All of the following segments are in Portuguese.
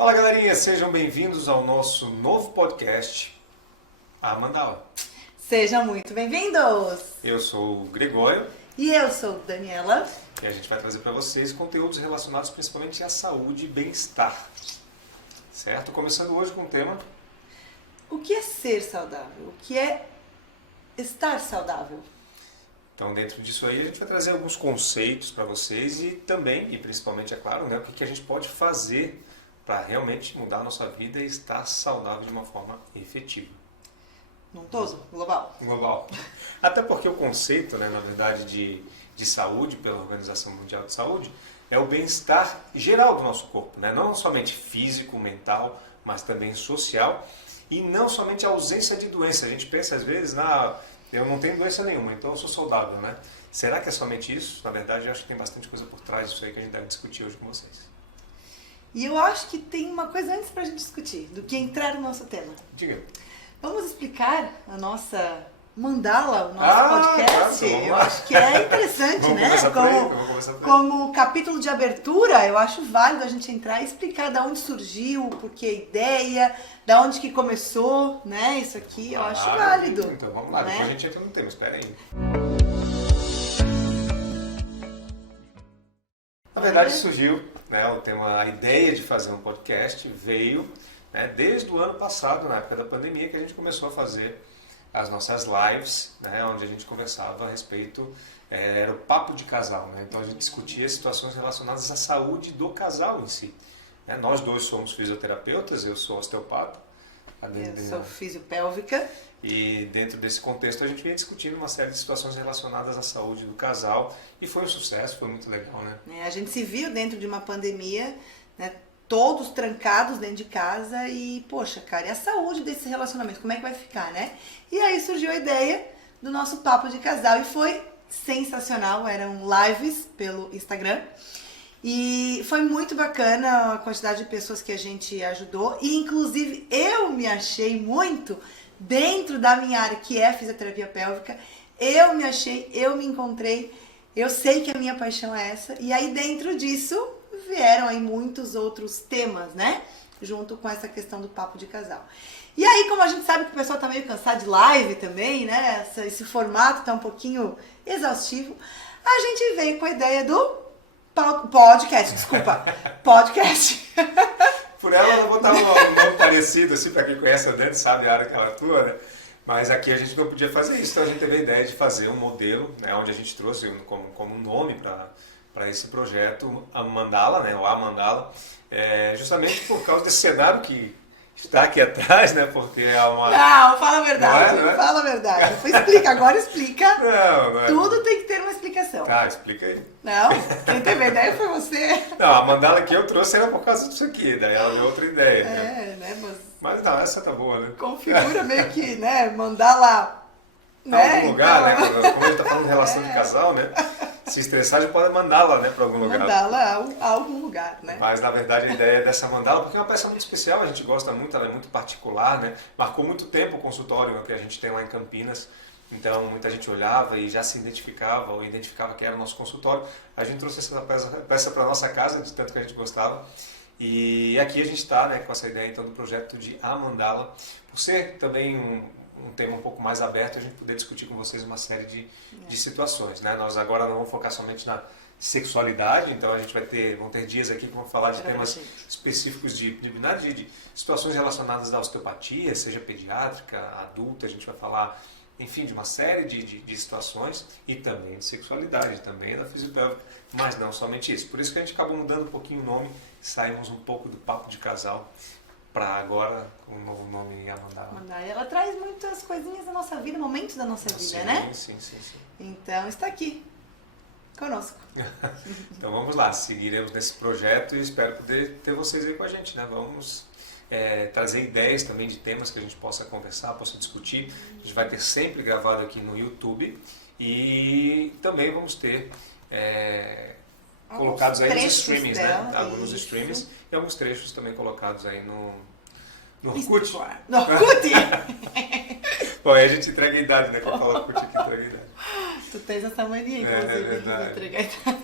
Fala galerinha, sejam bem-vindos ao nosso novo podcast, A Mandala. Sejam muito bem-vindos! Eu sou o Gregório. E eu sou Daniela. E a gente vai trazer para vocês conteúdos relacionados principalmente à saúde e bem-estar. Certo? Começando hoje com o tema... O que é ser saudável? O que é estar saudável? Então, dentro disso aí, a gente vai trazer alguns conceitos para vocês e também, e principalmente, é claro, né, o que a gente pode fazer para realmente mudar a nossa vida e estar saudável de uma forma efetiva. Num todo, global. Global. Até porque o conceito, né, na verdade, de saúde, pela Organização Mundial de Saúde, é o bem-estar geral do nosso corpo, né? Não somente físico, mental, mas também social e não somente a ausência de doença. A gente pensa às vezes, eu não tenho doença nenhuma, então eu sou saudável, né? Será que é somente isso? Na verdade, eu acho que tem bastante coisa por trás disso aí que a gente deve discutir hoje com vocês. E eu acho que tem uma coisa antes pra gente discutir, do que entrar no nosso tema. Diga. Vamos explicar a nossa mandala, o nosso podcast? Claro, eu acho que é interessante, vamos né? Começar por aí. Como capítulo de abertura, eu acho válido a gente entrar e explicar de onde surgiu, por que a ideia, da onde que começou, né? Isso aqui eu acho válido. Então vamos lá, né? depois a gente entra no tema, espera aí. Na verdade surgiu, né, o tema, a ideia de fazer um podcast veio, né, desde o ano passado, na época da pandemia, que a gente começou a fazer as nossas lives, né, onde a gente conversava a respeito, era o papo de casal, né, então a gente discutia situações relacionadas à saúde do casal em si. Né, nós dois somos fisioterapeutas, eu sou osteopata. Eu sou fisiopélvica. E dentro desse contexto a gente vinha discutindo uma série de situações relacionadas à saúde do casal e foi um sucesso, foi muito legal, né? A gente se viu dentro de uma pandemia, né, todos trancados dentro de casa e, poxa, cara, e a saúde desse relacionamento, como é que vai ficar, né? E aí surgiu a ideia do nosso papo de casal e foi sensacional, eram lives pelo Instagram. E foi muito bacana a quantidade de pessoas que a gente ajudou e inclusive eu me achei muito dentro da minha área que é fisioterapia pélvica, eu me achei, eu me encontrei, eu sei que a minha paixão é essa e aí dentro disso vieram aí muitos outros temas, né? Junto com essa questão do papo de casal. E aí, como a gente sabe que o pessoal tá meio cansado de live também, né? Esse formato tá um pouquinho exaustivo, a gente veio com a ideia do podcast. Por ela não botar um nome parecido, assim, para quem conhece a Dani, sabe a área que ela atua, né? Mas aqui a gente não podia fazer isso, então a gente teve a ideia de fazer um modelo, né, onde a gente trouxe como nome para esse projeto a Mandala, né, ou a Mandala, justamente por causa desse cenário que está aqui atrás, né, porque é uma... Não, fala a verdade, não é? Fala a verdade. Explica, agora explica. Não é. Tudo tem que ter uma explicação. Tá, explica aí. Não, quem teve a ideia foi você. Não, a mandala que eu trouxe era por causa disso aqui, daí ela deu outra ideia, né? Né, Mas não, essa tá boa, né? configura meio que, né, mandar lá, né? Algum lugar, então, né? Como a gente tá falando de relação de casal, né? Se estressar, a gente pode mandá-la, né, para algum lugar. Mandá-la a algum lugar, né? Mas, na verdade, a ideia dessa mandala, porque é uma peça muito especial, a gente gosta muito, ela é muito particular, né? Marcou muito tempo o consultório que a gente tem lá em Campinas. Então, muita gente olhava e já se identificava, ou identificava que era o nosso consultório. A gente trouxe essa peça para nossa casa, de tanto que a gente gostava. E aqui a gente está, né, com essa ideia, então, do projeto de A Mandala. Por ser também um tema um pouco mais aberto, a gente poder discutir com vocês uma série de situações, né? Nós agora não vamos focar somente na sexualidade, então a gente vão ter dias aqui que vão falar de temas específicos de situações relacionadas à osteopatia, seja pediátrica, adulta, a gente vai falar, enfim, de uma série de situações e também de sexualidade, também da fisiopélvica, mas não somente isso. Por isso que a gente acabou mudando um pouquinho o nome, saímos um pouco do papo de casal para agora com o novo nome Amandala. Ela traz muitas coisinhas da nossa vida, momentos da nossa vida, sim, né? Sim. Então está aqui conosco. Então vamos lá, seguiremos nesse projeto e espero poder ter vocês aí com a gente, né? Vamos trazer ideias também de temas que a gente possa conversar, possa discutir. A gente vai ter sempre gravado aqui no YouTube e também vamos ter colocados aí nos streamings, né? Alguns streamings e alguns trechos também colocados aí no Orkut. No Orkut! Bom, aí a gente entrega a idade, né? Quem fala Orkut aqui entrega a idade. Tu tens essa mania, inclusive, verdade. de entregar a idade.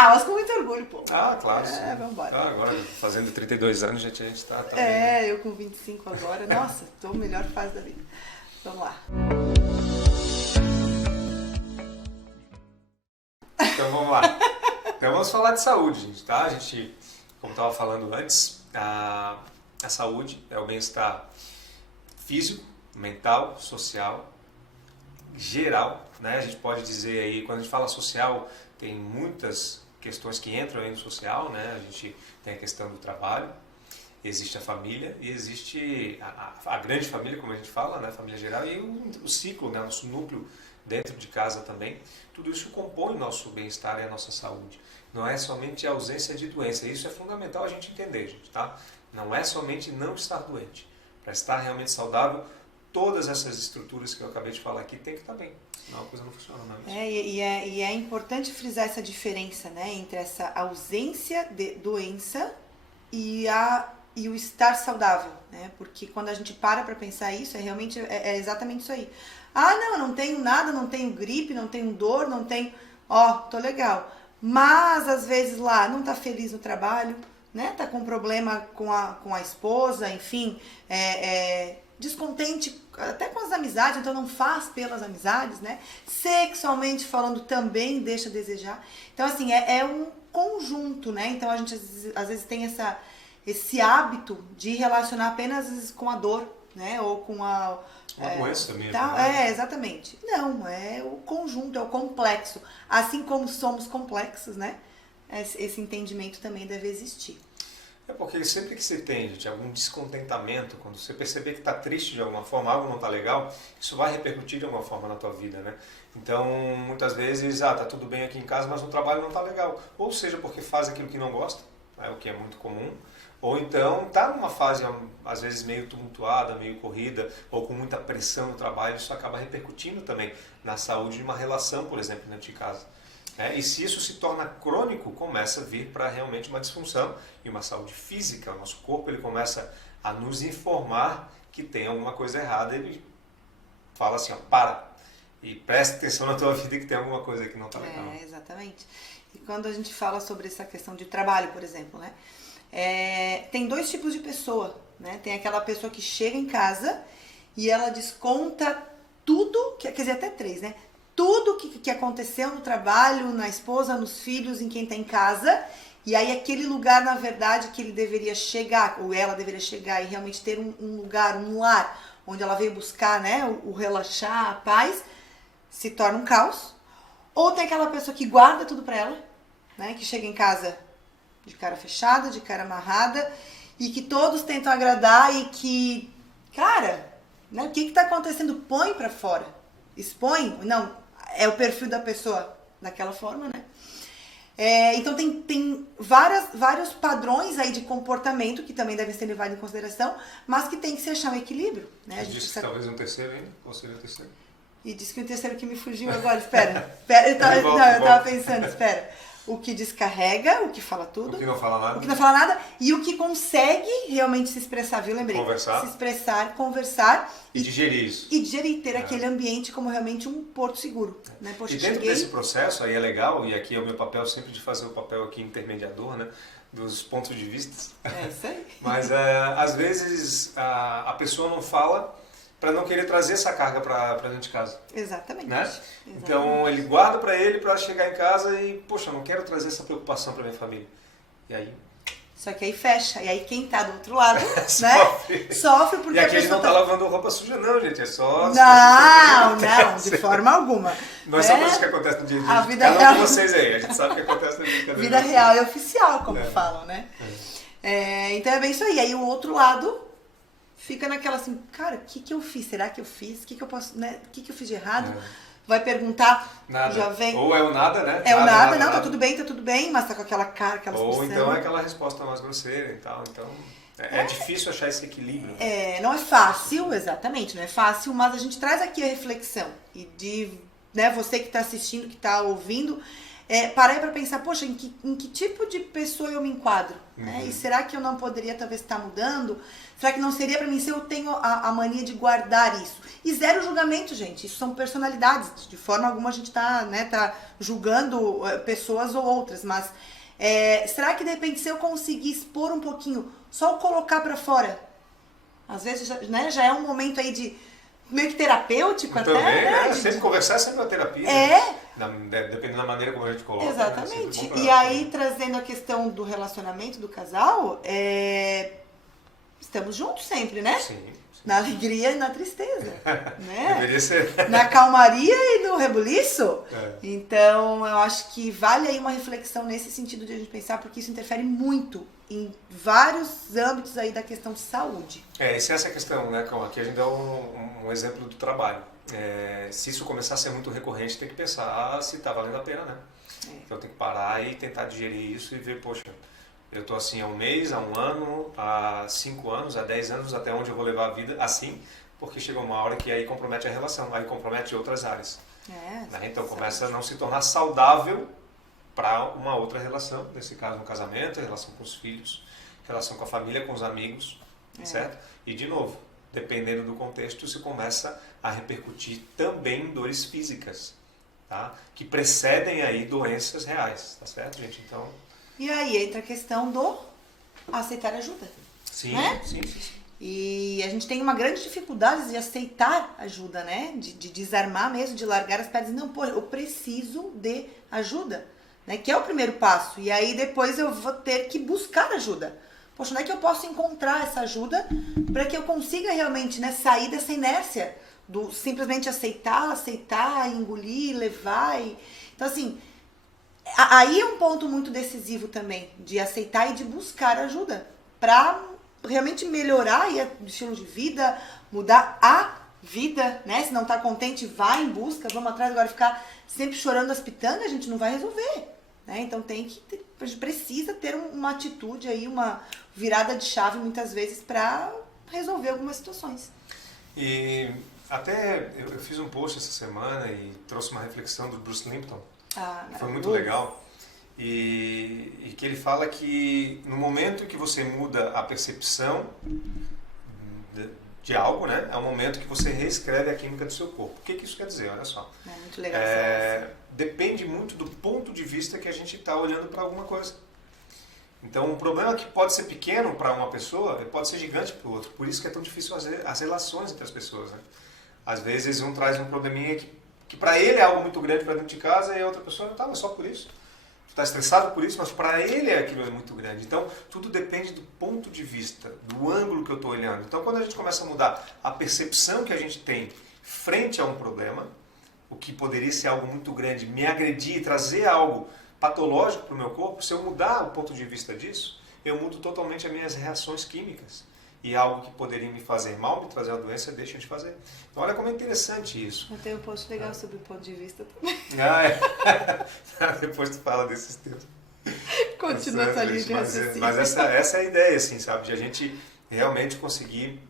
Ah, mas com muito orgulho, pô. Ah, claro, sim. Vambora. Ah, agora, fazendo 32 anos, a gente tá também. Eu com 25 agora. Nossa, tô melhor fase da vida. Vamos lá. Então vamos lá. Então vamos falar de saúde, gente, tá? A gente, como estava falando antes, a saúde é o bem-estar físico, mental, social, geral, né? A gente pode dizer aí, quando a gente fala social, tem muitas questões que entram aí no social, né? A gente tem a questão do trabalho, existe a família e existe a grande família, como a gente fala, né? A família geral e o ciclo, né? Nosso núcleo dentro de casa também. Tudo isso compõe o nosso bem-estar e a nossa saúde. Não é somente a ausência de doença. Isso é fundamental a gente entender, gente, tá? Não é somente não estar doente. Para estar realmente saudável, todas essas estruturas que eu acabei de falar aqui tem que estar bem. Senão a coisa não funciona, não é isso? E é importante frisar essa diferença, né? Entre essa ausência de doença e o estar saudável, né? Porque quando a gente para pensar isso, realmente exatamente isso aí. Ah, não tenho nada, não tenho gripe, não tenho dor, não tenho... Tô legal. Mas, às vezes, lá não tá feliz no trabalho, né? Tá com problema com a esposa, enfim, descontente até com as amizades, então não faz pelas amizades, né? Sexualmente falando também deixa a desejar. Então, assim, é um conjunto, né? Então, a gente às vezes tem esse hábito de relacionar apenas às vezes, com a dor, né? Ou com uma doença também. Exatamente. Não, é o conjunto, é o complexo. Assim como somos complexos, né? Esse entendimento também deve existir. É porque sempre que você tem, gente, algum descontentamento, quando você perceber que está triste de alguma forma, algo não está legal, isso vai repercutir de alguma forma na tua vida, né? Então, muitas vezes, tá tudo bem aqui em casa, mas no trabalho não está legal. Ou seja, porque faz aquilo que não gosta, o que é muito comum, ou então está numa fase, às vezes, meio tumultuada, meio corrida, ou com muita pressão no trabalho, isso acaba repercutindo também na saúde de uma relação, por exemplo, dentro de casa. E se isso se torna crônico, começa a vir para realmente uma disfunção e uma saúde física. O nosso corpo ele começa a nos informar que tem alguma coisa errada. Ele fala assim, para e presta atenção na tua vida que tem alguma coisa que não está legal. Exatamente. E quando a gente fala sobre essa questão de trabalho, por exemplo, né? Tem dois tipos de pessoa, né? Tem aquela pessoa que chega em casa e ela desconta tudo, quer dizer, até três, né? Tudo que aconteceu no trabalho, na esposa, nos filhos, em quem está em casa. E aí aquele lugar, na verdade, que ele deveria chegar, ou ela deveria chegar e realmente ter um lugar, um lar, onde ela veio buscar, né, o relaxar, a paz, se torna um caos. Ou tem aquela pessoa que guarda tudo para ela, né, que chega em casa de cara fechada, de cara amarrada, e que todos tentam agradar e que, cara, né, o que está acontecendo? Põe para fora. Expõe, não, é o perfil da pessoa daquela forma, né? Então tem vários padrões aí de comportamento que também devem ser levados em consideração, mas que tem que se achar um equilíbrio, né? Você disse que talvez um terceiro ainda? Qual seria o terceiro? E disse que o terceiro que me fugiu agora, espera, eu tava pensando, espera. O que descarrega, o que fala tudo. O que não fala nada. O que não fala nada. E o que consegue realmente se expressar, viu? Lembrei. Conversar. Se expressar, conversar. E digerir isso. E digerir, ter aquele ambiente como realmente um porto seguro. Né? Poxa, e dentro desse processo, aí é legal, e aqui é o meu papel sempre de fazer o papel aqui intermediador, né? Dos pontos de vista. É isso aí. Mas às vezes a pessoa não fala para não querer trazer essa carga para dentro de casa. Exatamente. Né? Exatamente. Então ele guarda para ele para chegar em casa e, poxa, não quero trazer essa preocupação para minha família. E aí? Só que aí fecha. E aí quem tá do outro lado, né? Sofre porque e aqui a gente não tá lavando roupa suja não, gente. É só... Não, de forma alguma. Não é só coisa que acontece no dia a dia. A vida cada real... um de vocês aí. A gente sabe o que acontece no dia a dia. Vida real e oficial, como falam, né? Então é bem isso aí. Aí o outro lado fica naquela assim, cara, o que eu fiz? Será que eu fiz? O que eu posso, né? O que eu fiz de errado? Vai perguntar, nada. Já vem... Ou é o nada, né? É o nada, não, tá tudo bem, mas tá com aquela cara, aquela expressão. Ou então é aquela resposta mais grosseira e tal. Então é difícil achar esse equilíbrio. Né? Não é fácil, exatamente, não é fácil, mas a gente traz aqui a reflexão. E de, né, você que tá assistindo, que tá ouvindo, parar para pensar, poxa, em que tipo de pessoa eu me enquadro? Né? E será que eu não poderia talvez estar mudando? Será que não seria para mim se eu tenho a mania de guardar isso? E zero julgamento, gente. Isso são personalidades. De forma alguma a gente tá julgando pessoas ou outras. Mas será que de repente se eu conseguir expor um pouquinho, só o colocar para fora, às vezes já é um momento aí de meio que terapêutico também, até, né? Sempre conversar é sempre uma terapia. Dependendo da maneira como a gente coloca. Exatamente. Né? E aí, trazendo a questão do relacionamento do casal, estamos juntos sempre, né? Sim. Na alegria e na tristeza. Né? Deveria ser. Na calmaria e no rebuliço. Então, eu acho que vale aí uma reflexão nesse sentido de a gente pensar, porque isso interfere muito em vários âmbitos aí da questão de saúde. Essa é essa questão, né? Aqui a gente dá um exemplo do trabalho. Se isso começar a ser muito recorrente, tem que pensar se está valendo a pena, né? Então tem que parar e tentar digerir isso e ver, poxa, eu estou assim há um mês, há um ano, há 5 anos, há 10 anos, até onde eu vou levar a vida assim, porque chega uma hora que aí compromete a relação, aí compromete outras áreas. Né? Então começa a não se tornar saudável para uma outra relação, nesse caso um casamento, relação com os filhos, relação com a família, com os amigos, certo? E de novo, dependendo do contexto, se começa a repercutir também em dores físicas, tá? Que precedem aí doenças reais, tá certo, gente? Então... E aí entra a questão do aceitar ajuda. Sim, né? sim. E a gente tem uma grande dificuldade de aceitar ajuda, né? De desarmar mesmo, de largar as pedras. Não, pô, eu preciso de ajuda, né? Que é o primeiro passo. E aí depois eu vou ter que buscar ajuda. Poxa, onde é que eu posso encontrar essa ajuda para que eu consiga realmente, né, sair dessa inércia do simplesmente aceitar, engolir, levar. Então, assim, aí é um ponto muito decisivo também, de aceitar e de buscar ajuda para realmente melhorar o estilo de vida, mudar a vida, né? Se não tá contente, vai em busca, vamos atrás. Agora ficar sempre chorando as pitangas, a gente não vai resolver, né? Então a gente precisa ter uma atitude aí, uma virada de chave muitas vezes para resolver algumas situações. E até eu fiz um post essa semana e trouxe uma reflexão do Bruce Lipton, foi muito legal. E que ele fala que no momento que você muda a percepção de algo, né, é o momento que você reescreve a química do seu corpo. O que isso quer dizer? Olha só. É muito legal. Depende muito do ponto de vista que a gente está olhando para alguma coisa. Então, um problema que pode ser pequeno para uma pessoa, pode ser gigante para o outro. Por isso que é tão difícil fazer as relações entre as pessoas, né? Às vezes um traz um probleminha que para ele é algo muito grande para dentro de casa e a outra pessoa não tá, mas só por isso. Está estressado por isso, mas para ele aquilo é muito grande. Então, tudo depende do ponto de vista, do ângulo que eu estou olhando. Então, quando a gente começa a mudar a percepção que a gente tem frente a um problema, o que poderia ser algo muito grande, me agredir, trazer algo patológico para o meu corpo, se eu mudar o ponto de vista disso, eu mudo totalmente as minhas reações químicas. E algo que poderia me fazer mal, me trazer uma doença, deixa de fazer. Então, olha como é interessante isso. Eu tenho um post legal sobre o ponto de vista também. Depois tu fala desses temas. Continua essa linha de raciocínio. Mas essa é a ideia, assim, sabe? De a gente realmente conseguir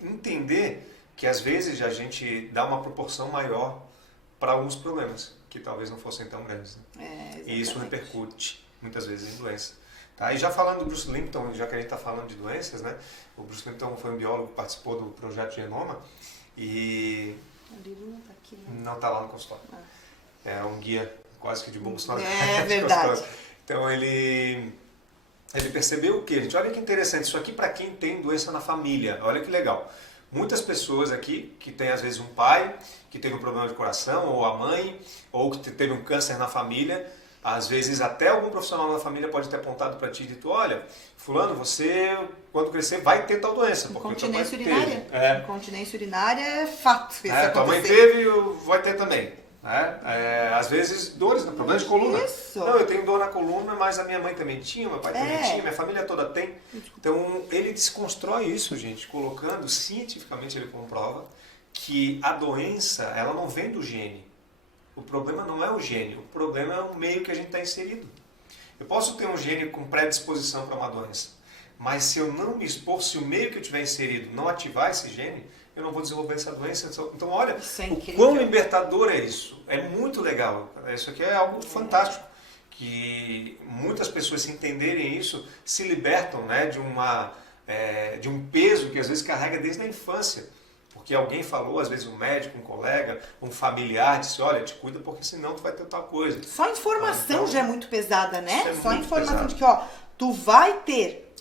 entender que às vezes a gente dá uma proporção maior para alguns problemas, que talvez não fossem tão grandes. Né? E isso repercute, muitas vezes, em doença. Tá? E já falando do Bruce Lipton, já que a gente está falando de doenças, né? O Bruce Lipton foi um biólogo que participou do projeto Genoma e... O livro não está aqui, né? Não está lá no consultório. É um guia quase que de bom consultório. É verdade. Então ele percebeu o quê? Gente, olha que interessante, isso aqui para quem tem doença na família, olha que legal. Muitas pessoas aqui que tem às vezes um pai que teve um problema de coração, ou a mãe, ou que teve um câncer na família, às vezes até algum profissional da família pode ter apontado para ti e dito, olha, fulano, você quando crescer vai ter tal doença. Incontinência urinária. Incontinência urinária é fato. Tua mãe teve, vai ter também. Às vezes dores, problemas de coluna. Isso. Não, eu tenho dor na coluna, mas a minha mãe também tinha, meu pai também tinha, minha família toda tem. Então ele desconstrói isso, gente, colocando, cientificamente ele comprova que a doença, ela não vem do gene. O problema não é o gene, o problema é o meio que a gente está inserido. Eu posso ter um gene com predisposição para uma doença, mas se eu não me expor, se o meio que eu tiver inserido não ativar esse gene, eu não vou desenvolver essa doença. Então, olha, Isso é o incrível. quão libertador é isso. É muito legal. Isso aqui é algo fantástico. Que muitas pessoas, se entenderem isso, se libertam, né, de um peso que às vezes carrega desde a infância. Porque alguém falou, às vezes um médico, um colega, um familiar, disse, olha, te cuida porque senão tu vai ter tal coisa. Só a informação Então, já é muito pesada, né? é Só a muito informação pesado. de que, ó, tu vai ter,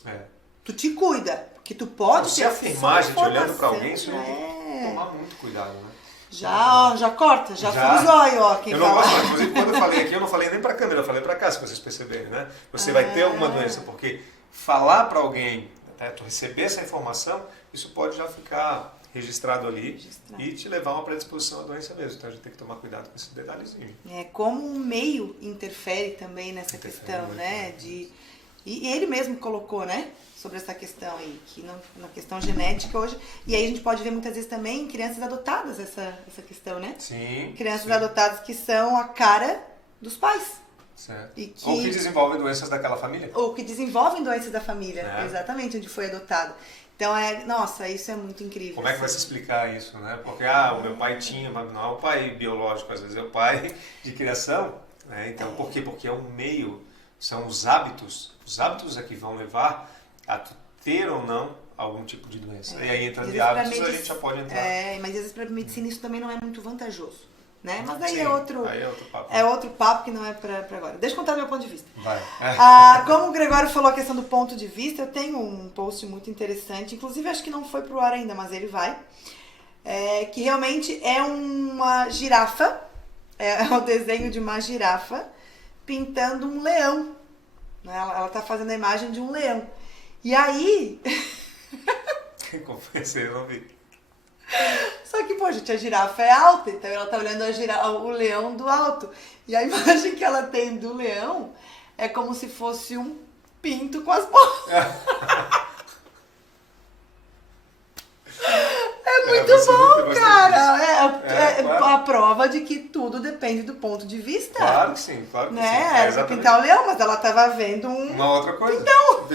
tu te cuida, porque tu pode Se ter. afirmar, a gente olhando para informação, alguém, isso tem que tomar muito cuidado, né? Já corta, já fura o zóio, ó, quem Eu não fala. posso, inclusive, quando eu falei aqui, eu não falei nem para a câmera, eu falei para cá, se vocês perceberem, né? Você vai ter alguma doença, porque falar para alguém, né, tu receber essa informação, isso pode já ficar registrado ali e te levar a uma predisposição à doença mesmo. Então a gente tem que tomar cuidado com esse detalhezinho. Como o meio interfere também nessa questão, né? E ele mesmo colocou, né? Sobre essa questão aí, que na questão genética hoje. E aí a gente pode ver muitas vezes também em crianças adotadas essa questão, né? Sim. Crianças adotadas que são a cara dos pais. Certo. E Ou que desenvolvem doenças daquela família. Ou que desenvolvem doenças da família, É. Exatamente, onde foi adotado. Então, nossa, isso é muito incrível. Como é que vai se explicar isso, né? Porque, o meu pai tinha, mas não é o pai biológico, às vezes é o pai de criação. Né? Então, por quê? Porque é o meio, são os hábitos é que vão levar a tu ter ou não algum tipo de doença. E aí, entrando de hábitos, a gente já pode entrar. Mas às vezes para medicina isso também não é muito vantajoso. Né? Mas daí Sim, é outro papo. É outro papo que não é para agora. Deixa eu contar meu ponto de vista. Vai. Como o Gregório falou a questão do ponto de vista, eu tenho um post muito interessante, inclusive acho que não foi pro ar ainda, mas ele vai. Que realmente é uma girafa, é o desenho de uma girafa pintando um leão. Né? Ela tá fazendo a imagem de um leão. E aí... Confessei, eu não vi. Só que, pô, gente, a girafa é alta, então ela tá olhando o leão do alto. E a imagem que ela tem do leão é como se fosse um pinto com as bolas. É muito bom, cara. Claro. A prova de que tudo depende do ponto de vista. Claro que sim, claro que sim. Ela ia pintar o leão, mas ela tava vendo uma outra coisa. Então.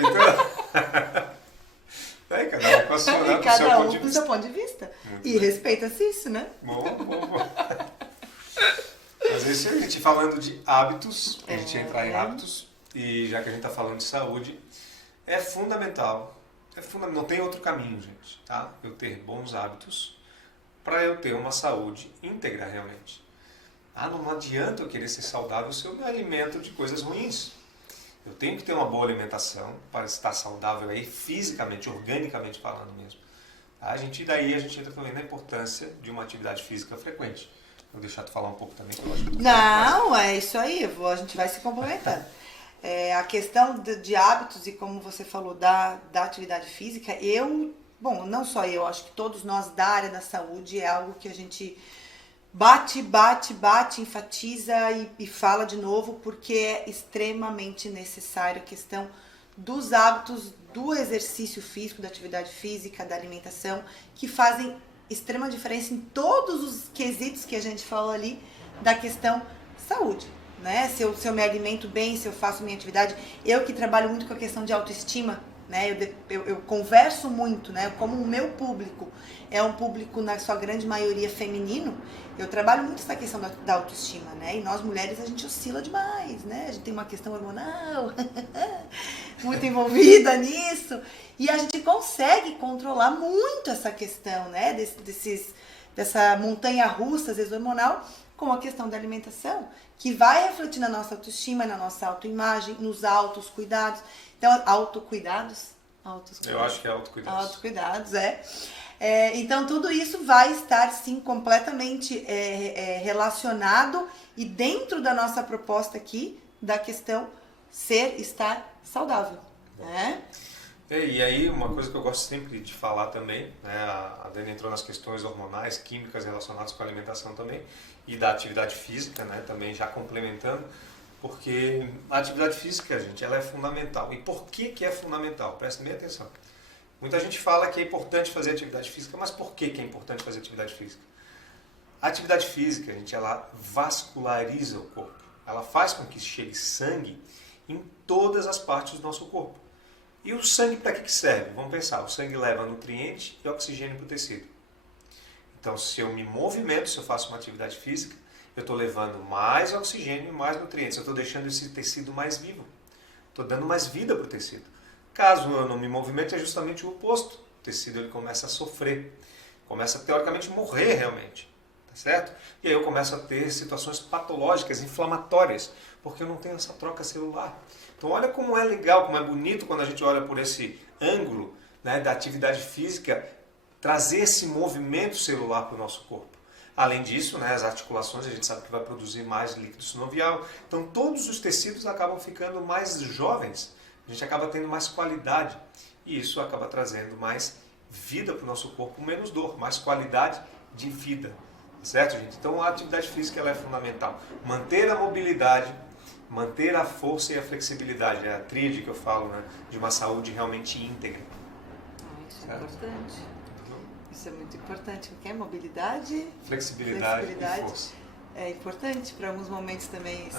Cada um com a sua, né, cada um com o seu ponto de vista. E respeita-se isso, né? Bom. Mas é isso aí, a gente falando de hábitos, a gente entrar em hábitos, e já que a gente está falando de saúde, é fundamental, não tem outro caminho, gente, tá? Eu ter bons hábitos para eu ter uma saúde íntegra realmente. Não adianta eu querer ser saudável se eu me alimento de coisas ruins. Eu tenho que ter uma boa alimentação para estar saudável aí, fisicamente, organicamente falando mesmo. Daí a gente entra também na importância de uma atividade física frequente. Vou deixar tu falar um pouco também. Que eu acho que não, é isso aí, a gente vai se complementando. A questão de hábitos e como você falou da atividade física, não só eu, acho que todos nós da área da saúde é algo que a gente bate, enfatiza e fala de novo, porque é extremamente necessário a questão dos hábitos, do exercício físico, da atividade física, da alimentação, que fazem extrema diferença em todos os quesitos que a gente falou ali da questão saúde, né? Se eu me alimento bem, se eu faço minha atividade, eu que trabalho muito com a questão de autoestima, né? Eu converso muito, né? Como o meu público é um público, na sua grande maioria, feminino, eu trabalho muito essa questão da autoestima, né? E nós mulheres, a gente oscila demais, né? A gente tem uma questão hormonal muito envolvida nisso. E a gente consegue controlar muito essa questão, né? Dessa montanha-russa, às vezes, hormonal, com a questão da alimentação, que vai refletir na nossa autoestima, na nossa autoimagem, nos autocuidados. Então, autocuidados? Eu acho que é autocuidados. Autocuidados, então, tudo isso vai estar, sim, completamente relacionado e dentro da nossa proposta aqui, da questão estar saudável, né? E aí, uma coisa que eu gosto sempre de falar também, né, a Dani entrou nas questões hormonais, químicas relacionadas com a alimentação também, e da atividade física, né, também já complementando, porque a atividade física, gente, ela é fundamental. E por que é fundamental? Prestem bem atenção. Muita gente fala que é importante fazer atividade física, mas por que é importante fazer atividade física? A atividade física, gente, ela vasculariza o corpo. Ela faz com que chegue sangue em todas as partes do nosso corpo. E o sangue para que serve? Vamos pensar, o sangue leva nutriente e oxigênio para o tecido. Então, se eu me movimento, se eu faço uma atividade física, eu estou levando mais oxigênio e mais nutrientes. Eu estou deixando esse tecido mais vivo. Estou dando mais vida para o tecido. Caso eu não me movimente, é justamente o oposto. O tecido ele começa a sofrer. Começa, teoricamente, a morrer realmente. Tá certo? E aí eu começo a ter situações patológicas, inflamatórias, porque eu não tenho essa troca celular. Então, olha como é legal, como é bonito quando a gente olha por esse ângulo, né, da atividade física, trazer esse movimento celular para o nosso corpo. Além disso, né, as articulações, a gente sabe que vai produzir mais líquido sinovial. Então, todos os tecidos acabam ficando mais jovens. A gente acaba tendo mais qualidade. E isso acaba trazendo mais vida para o nosso corpo, menos dor, mais qualidade de vida. Certo, gente? Então, a atividade física ela é fundamental. Manter a mobilidade, manter a força e a flexibilidade. É a tríade que eu falo, né, de uma saúde realmente íntegra. Isso é importante. Isso é muito importante. O que é mobilidade? Flexibilidade e força. É importante para alguns momentos também. Isso.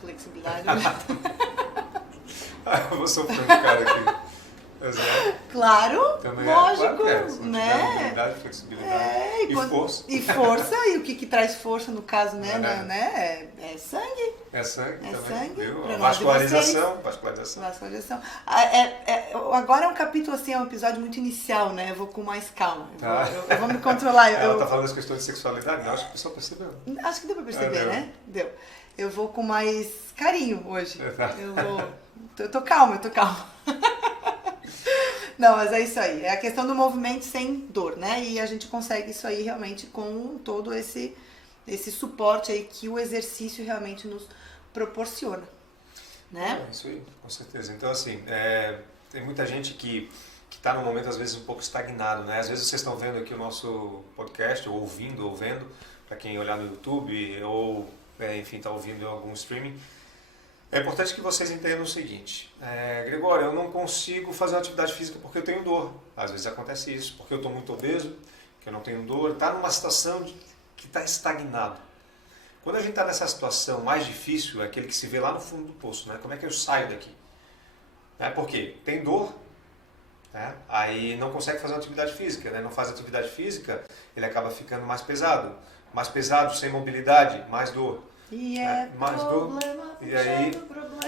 Flexibilidade. Eu vou sofrer um cara aqui. Claro, também lógico, claro né? Mobilidade, flexibilidade e força. E força, e o que traz força no caso, né? É sangue. É sangue é também. Sangue, Vascularização. Agora é um capítulo assim, é um episódio muito inicial, né? Eu vou com mais calma. Eu vou me controlar. Ela tá falando das questões de sexualidade, não? Acho que o pessoal percebeu. Acho que deu pra perceber, né? Deu. Eu vou com mais carinho hoje. Eu tô calma. Não, mas é isso aí. É a questão do movimento sem dor, né? E a gente consegue isso aí realmente com todo esse suporte aí que o exercício realmente nos proporciona, né? Isso aí, com certeza. Então, assim, tem muita gente que está no momento, às vezes, um pouco estagnado, né? Às vezes vocês estão vendo aqui o nosso podcast, ou vendo, para quem olhar no YouTube, ou, enfim, está ouvindo em algum streaming. É importante que vocês entendam o seguinte, Gregório, eu não consigo fazer uma atividade física porque eu tenho dor. Às vezes acontece isso, porque eu estou muito obeso, que eu não tenho dor, está numa situação que está estagnado. Quando a gente está nessa situação mais difícil, é aquele que se vê lá no fundo do poço, né? Como é que eu saio daqui? Por quê? Tem dor, né? Aí não consegue fazer uma atividade física, né? Não faz atividade física, ele acaba ficando mais pesado, sem mobilidade, mais dor. E mais problema, dor. E aí, problema.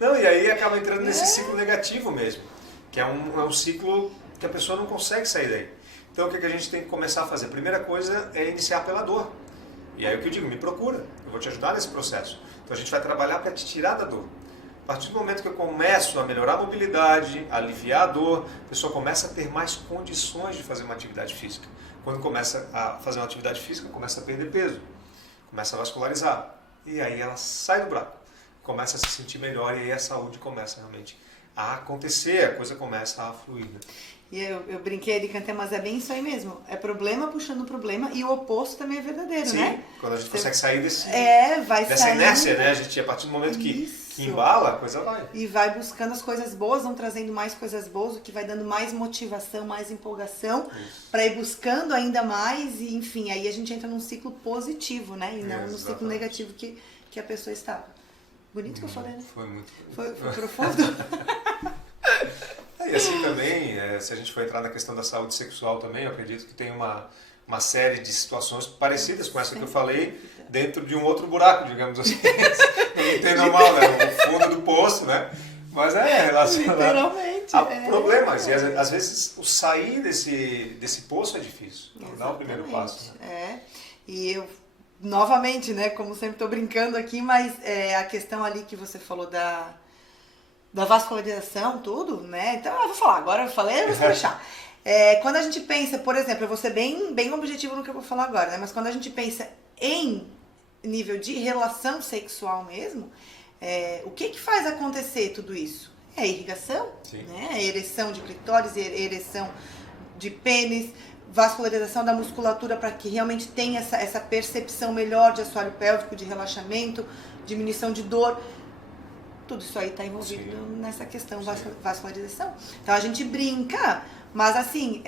Não, e aí acaba entrando nesse ciclo negativo mesmo, que é um ciclo que a pessoa não consegue sair daí. Então o que a gente tem que começar a fazer? A primeira coisa é iniciar pela dor. E aí o que eu digo, me procura, eu vou te ajudar nesse processo. Então a gente vai trabalhar para te tirar da dor. A partir do momento que eu começo a melhorar a mobilidade, aliviar a dor, a pessoa começa a ter mais condições de fazer uma atividade física. Quando começa a fazer uma atividade física, começa a perder peso. Começa a vascularizar, e aí ela sai do buraco, começa a se sentir melhor, e aí a saúde começa realmente a acontecer, a coisa começa a fluir. Né? E eu brinquei ali, cantei, mas é bem isso aí mesmo, é problema puxando problema, e o oposto também é verdadeiro, sim, né? Quando a gente consegue sair dessa inércia, né? A gente, a partir do momento que embala, a coisa vai. E vai buscando as coisas boas, vão trazendo mais coisas boas, o que vai dando mais motivação, mais empolgação, para ir buscando ainda mais, e enfim, aí a gente entra num ciclo positivo, né? E não no ciclo negativo que a pessoa estava. Bonito que eu falei, né? Foi muito bonito. Foi profundo? E assim também, se a gente for entrar na questão da saúde sexual também, eu acredito que tem uma série de situações parecidas com essa que eu falei, dentro de um outro buraco, digamos assim. Não tem normal, né? O fundo do poço, né? Mas relacionado a problemas. E às vezes o sair desse poço é difícil. Então dá o primeiro passo. Né? E eu, novamente, né? Como sempre estou brincando aqui, mas a questão ali que você falou da vascularização, tudo, né? Então eu vou falar, agora eu falei, eu vou deixar. Quando a gente pensa, por exemplo, eu vou ser bem objetivo no que eu vou falar agora, né? Mas quando a gente pensa em nível de relação sexual mesmo, o que faz acontecer tudo isso? É a irrigação, né? A ereção de clitóris, ereção de pênis, vascularização da musculatura para que realmente tenha essa percepção melhor de assoalho pélvico, de relaxamento, diminuição de dor. Tudo isso aí está envolvido nessa questão vascularização. Então a gente brinca, mas assim,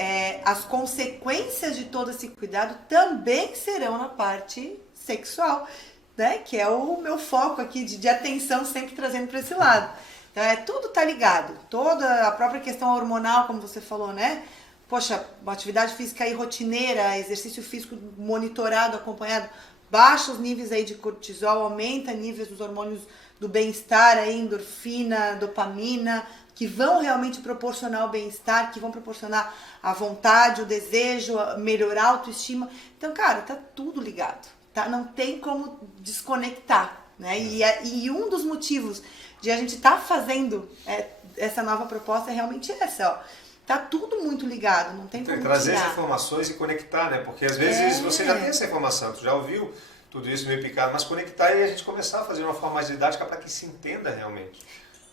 as consequências de todo esse cuidado também serão na parte sexual, né? Que é o meu foco aqui de atenção, sempre trazendo para esse lado. Então tudo tá ligado, toda a própria questão hormonal, como você falou, né? poxa, uma atividade física aí rotineira, exercício físico monitorado, acompanhado, baixa os níveis aí de cortisol, aumenta níveis dos hormônios do bem-estar, aí, endorfina, dopamina, que vão realmente proporcionar o bem-estar, que vão proporcionar a vontade, o desejo, melhorar a autoestima. Então, cara, tá tudo ligado, tá? Não tem como desconectar, né? E um dos motivos de a gente estar fazendo essa nova proposta é realmente essa, ó. Tá tudo muito ligado, não tem como trazer tirar. as informações e conectar, né? Porque às vezes você já tem essa informação, tu já ouviu tudo isso meio picado, mas conectar e a gente começar a fazer de uma forma mais didática para que se entenda realmente.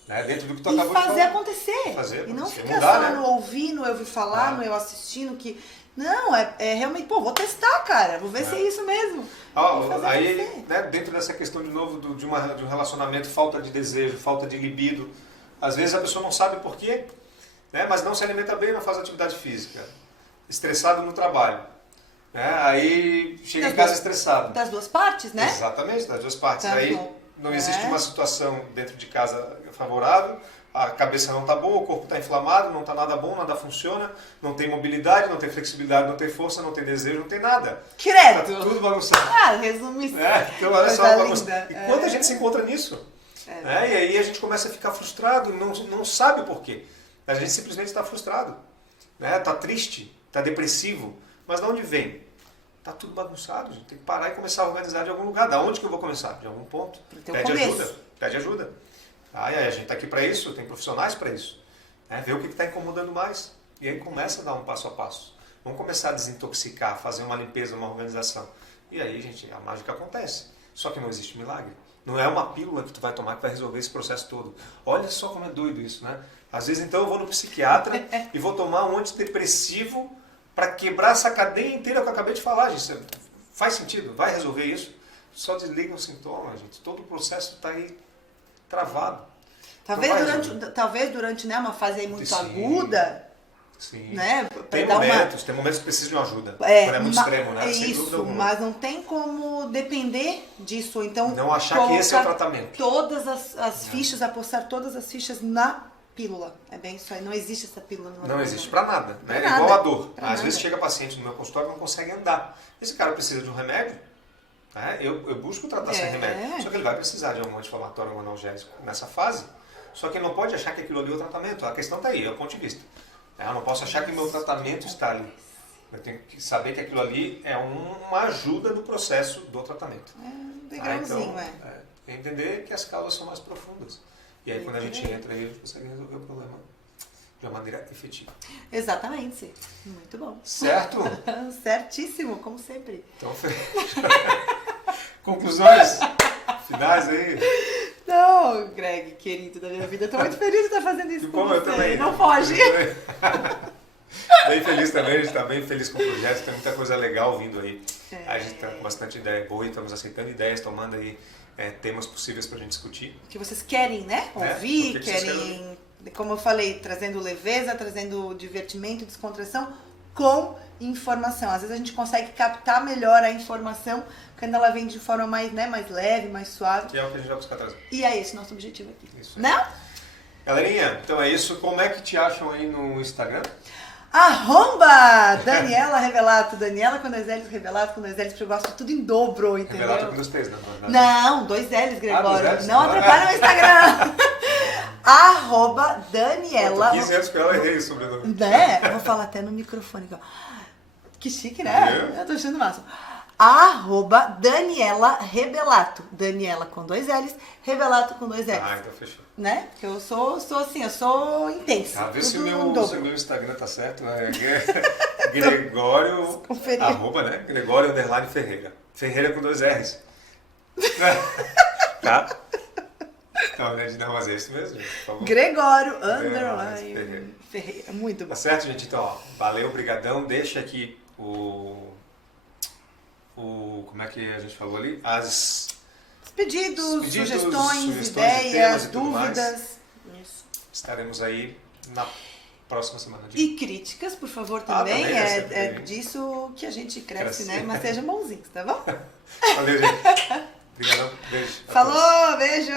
Né? Dentro do que tu acabou de falar. Fazer acontecer. E não ficar só no ouvir, no eu ouvir falar, no eu assistindo, que... Não, é realmente, pô, vou testar, cara, vou ver se é isso mesmo. Aí, né, dentro dessa questão, de novo, de um relacionamento, falta de desejo, falta de libido, às vezes a pessoa não sabe por quê, né, mas não se alimenta bem, não faz atividade física, estressado no trabalho. Né, aí chega em casa estressado. Das duas partes, né? Exatamente, das duas partes. Aí não existe uma situação dentro de casa favorável, a cabeça não está boa, o corpo está inflamado, não está nada bom, nada funciona, não tem mobilidade, não tem flexibilidade, não tem força, não tem desejo, não tem nada. Credo! Está tudo bagunçado. Resume isso. Então, olha só, e quando a gente se encontra nisso? E aí a gente começa a ficar frustrado, não sabe o porquê. A gente simplesmente está frustrado, está triste, está depressivo. Mas de onde vem? Está tudo bagunçado, a gente tem que parar e começar a organizar de algum lugar. Da onde que eu vou começar? De algum ponto. Pede ajuda. A gente está aqui para isso, tem profissionais para isso. Ver o que está incomodando mais. E aí começa a dar um passo a passo. Vamos começar a desintoxicar, fazer uma limpeza, uma organização. E aí, gente, a mágica acontece. Só que não existe milagre. Não é uma pílula que tu vai tomar que vai resolver esse processo todo. Olha só como é doido isso, né? Às vezes, então, eu vou no psiquiatra e vou tomar um antidepressivo para quebrar essa cadeia inteira que eu acabei de falar, gente. Faz sentido? Vai resolver isso? Só desliga os sintomas, gente. Todo o processo está aí travado. Talvez durante uma fase aí muito aguda, sim. Né? Tem momentos que precisam de uma ajuda. Quando é muito extremo, né? Sem dúvida alguma. Mas não tem como depender disso. Então, não achar que esse é o tratamento. Todas as fichas, apostar todas as fichas na pílula. É bem isso aí. Não existe essa pílula. Não existe para nada. Né? É igual a dor. Às vezes chega paciente no meu consultório e não consegue andar. Esse cara precisa de um remédio. Eu busco tratar sem remédio. Só que ele vai precisar de um anti-inflamatório, um analgésico nessa fase. Só que ele não pode achar que aquilo ali é o tratamento. A questão está aí, é o ponto de vista. Eu não posso achar que o meu tratamento está ali. Eu tenho que saber que aquilo ali é uma ajuda no processo do tratamento. Degrauzinho, entender que as causas são mais profundas. E aí quando a gente entra, a gente consegue resolver o problema de uma maneira efetiva. Exatamente. Muito bom. Certo? Certíssimo, como sempre. Então, conclusões finais aí. Não, Greg, querido da minha vida, estou muito feliz de estar fazendo isso com você. Eu também. Não foge. Bem feliz também, a gente está bem feliz com o projeto, tem muita coisa legal vindo aí. A gente está com bastante ideia boa e estamos aceitando ideias, tomando aí temas possíveis para a gente discutir. Que vocês querem, né? Ouvir, querem, como eu falei, trazendo leveza, trazendo divertimento, descontração com informação. Às vezes a gente consegue captar melhor a informação quando ela vem de forma mais leve, mais suave. Que é o que a gente vai buscar trazer. E é esse o nosso objetivo aqui. Isso. Não? Galerinha, então é isso. Como é que te acham aí no Instagram? Daniela Revelato. Daniela com 2 L's, Revelato com 2 L's, porque eu gosto tudo em dobro, entendeu? Revelato com 2 T's, né? Não, 2 L's, Gregório. 2 L's? Não atrapalha o Instagram. Daniela. 15 anos com ela, errei o sobrenome. Né? Eu vou falar até no microfone. Que chique, né? Eu tô achando massa. Daniela Revelato. Daniela com 2 L's, Revelato com 2 L's. Então fechou. Né? Porque eu sou assim, eu sou intensa. Vê se o meu Instagram tá certo. Gregório. @ Gregório _ Ferreira. Ferreira com 2 R's. Tá? Não, mas é isso mesmo, gente, por favor. Gregório _ Ferreira. Muito bom. Tá certo, gente? Então, valeu, brigadão. Deixa aqui como é que a gente falou ali? Pedidos, sugestões, ideias, dúvidas. Isso. Estaremos aí na próxima semana. E críticas, por favor, também. É disso que a gente cresce, né? Mas sejam bonzinhos, tá bom? Valeu, gente. Obrigadão. Beijo. Falou, beijo.